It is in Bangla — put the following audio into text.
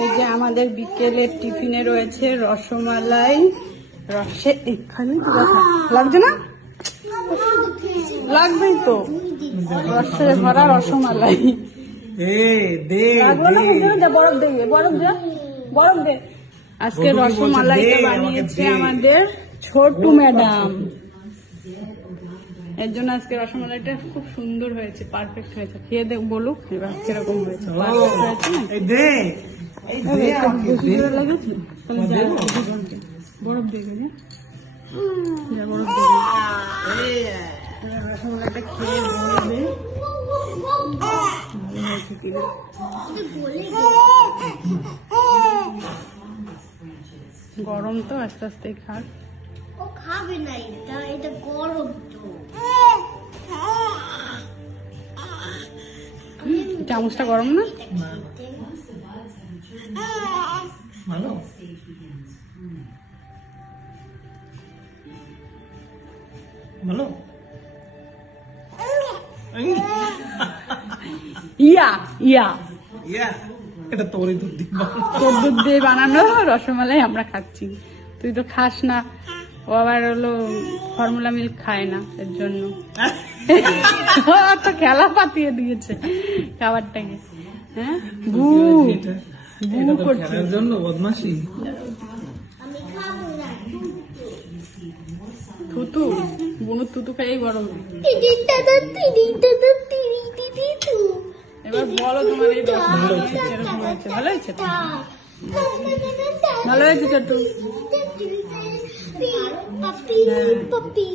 এই যে আমাদের বিকেলের টিফিনে রয়েছে রসমালাই, রসে এখানে লাগছে না, লাগবেই তো, রসে ভরা রসমালাই। বরফ দে, বরফ দে, বরফ দে। আজকে রসমালাইটা বানিয়েছে আমাদের ছোটু ম্যাডাম, এর জন্য আজকে রসমালাইটা খুব সুন্দর হয়েছে, পারফেক্ট হয়েছে। খেয়ে দেখ, বলুক এবার কিরকম হয়েছে। বরফ দিয়ে গেছে, রসমালাইটা খেয়ে বলবে গরম তো, আস্তে আস্তে খা। ও খাবে না, এটা গরম তো। চামচটা গরম না? ভালো। ভালো। ইয়া ইয়া ইয়া, এটা তোরই দুধ দিয়ে তোর দুধ দিয়ে বানানো রসমালাই আমরা খাচ্ছি, তুই তো খাস না। ও আবার হলো ফর্মুলা মিল্ক খায় না, এর জন্য তো খেলা পাতিয়ে দিয়েছে খাবারটাকে। হ্যাঁ, বু বু করছে জন্য বদমাশি। থুতু, বুনুর থুতু খাইয়ে গরম। এবার বলো তোমার এই রসমালাই কিরকম হয়েছে? ভালো হয়েছে তো? ভালো হয়েছে ছোটু? Puppy.